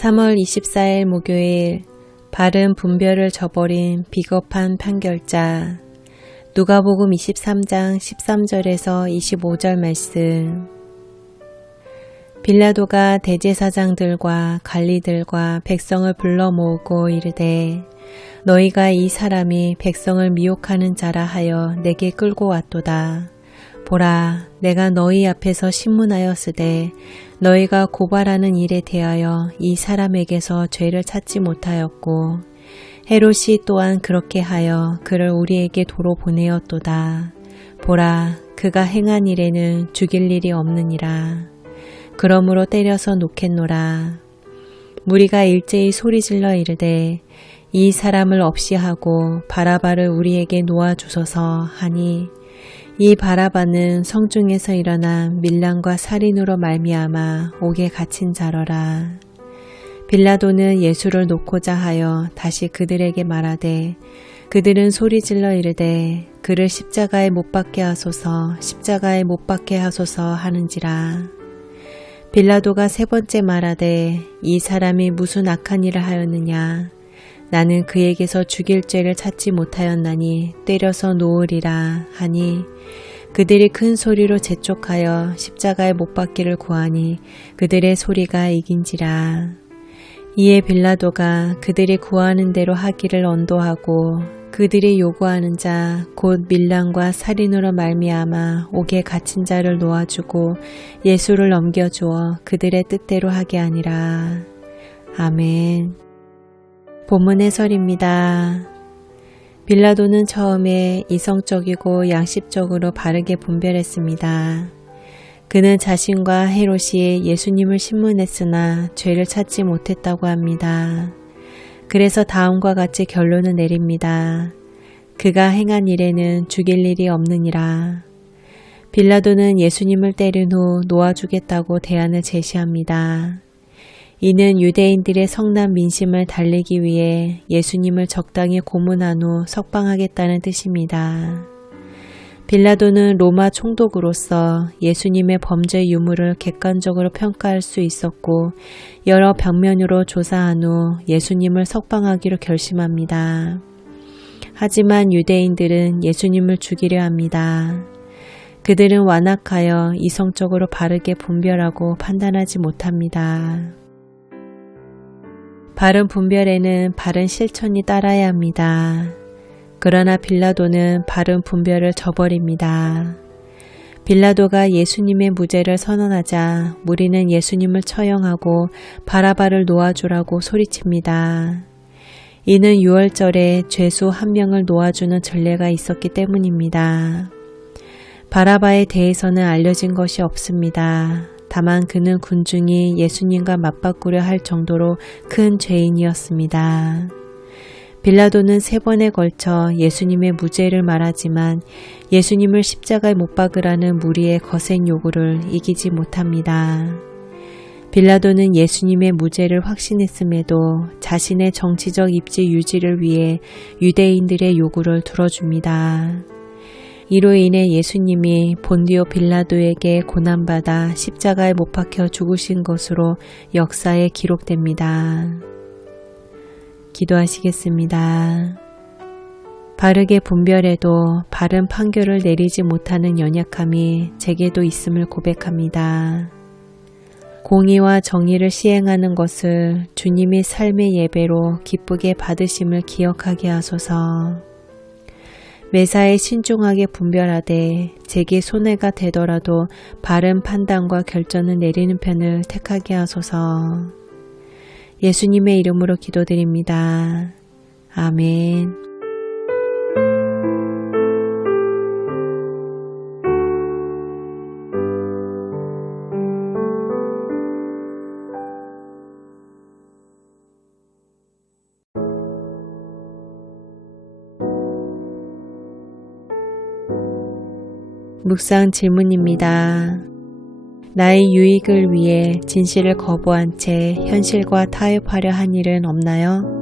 3월 24일 목요일 바른 분별을 저버린 비겁한 판결자. 누가복음 23장 13절에서 25절 말씀. 빌라도가 대제사장들과 관리들과 백성을 불러 모으고 이르되 너희가 이 사람이 백성을 미혹하는 자라 하여 내게 끌고 왔도다. 보라, 내가 너희 앞에서 신문하였으되 너희가 고발하는 일에 대하여 이 사람에게서 죄를 찾지 못하였고 헤롯이 또한 그렇게 하여 그를 우리에게 도로 보내었도다. 보라, 그가 행한 일에는 죽일 일이 없느니라. 그러므로 때려서 놓겠노라. 무리가 일제히 소리질러 이르되 이 사람을 없이 하고 바라바를 우리에게 놓아주소서 하니 이 바라바는 성중에서 일어난 밀란과 살인으로 말미암아 옥에 갇힌 자러라. 빌라도는 예수를 놓고자 하여 다시 그들에게 말하되 그들은 소리질러 이르되 그를 십자가에 못 박게 하소서, 십자가에 못 박게 하소서 하는지라. 빌라도가 세 번째 말하되 이 사람이 무슨 악한 일을 하였느냐. 나는 그에게서 죽일 죄를 찾지 못하였나니 때려서 놓으리라 하니 그들이 큰 소리로 재촉하여 십자가에 못 박기를 구하니 그들의 소리가 이긴지라. 이에 빌라도가 그들이 구하는 대로 하기를 언도하고 그들이 요구하는 자 곧 밀란과 살인으로 말미암아 옥에 갇힌 자를 놓아주고 예수를 넘겨주어 그들의 뜻대로 하게 하니라. 아멘. 본문 해설입니다. 빌라도는 처음에 이성적이고 양심적으로 바르게 분별했습니다. 그는 자신과 헤롯이 예수님을 신문했으나 죄를 찾지 못했다고 합니다. 그래서 다음과 같이 결론을 내립니다. 그가 행한 일에는 죽일 일이 없느니라. 빌라도는 예수님을 때린 후 놓아주겠다고 대안을 제시합니다. 이는 유대인들의 성난 민심을 달래기 위해 예수님을 적당히 고문한 후 석방하겠다는 뜻입니다. 빌라도는 로마 총독으로서 예수님의 범죄 유무를 객관적으로 평가할 수 있었고 여러 방면으로 조사한 후 예수님을 석방하기로 결심합니다. 하지만 유대인들은 예수님을 죽이려 합니다. 그들은 완악하여 이성적으로 바르게 분별하고 판단하지 못합니다. 바른 분별에는 바른 실천이 따라야 합니다. 그러나 빌라도는 바른 분별을 저버립니다. 빌라도가 예수님의 무죄를 선언하자 무리는 예수님을 처형하고 바라바를 놓아주라고 소리칩니다. 이는 유월절에 죄수 한 명을 놓아주는 전례가 있었기 때문입니다. 바라바에 대해서는 알려진 것이 없습니다. 다만 그는 군중이 예수님과 맞바꾸려 할 정도로 큰 죄인이었습니다. 빌라도는 세 번에 걸쳐 예수님의 무죄를 말하지만 예수님을 십자가에 못 박으라는 무리의 거센 요구를 이기지 못합니다. 빌라도는 예수님의 무죄를 확신했음에도 자신의 정치적 입지 유지를 위해 유대인들의 요구를 들어줍니다. 이로 인해 예수님이 본디오 빌라도에게 고난받아 십자가에 못 박혀 죽으신 것으로 역사에 기록됩니다. 기도하시겠습니다. 바르게 분별해도 바른 판결을 내리지 못하는 연약함이 제게도 있음을 고백합니다. 공의와 정의를 시행하는 것을 주님의 삶의 예배로 기쁘게 받으심을 기억하게 하소서. 매사에 신중하게 분별하되 제게 손해가 되더라도 바른 판단과 결정을 내리는 편을 택하게 하소서. 예수님의 이름으로 기도드립니다. 아멘. 묵상 질문입니다. 나의 유익을 위해 진실을 거부한 채 현실과 타협하려 한 일은 없나요?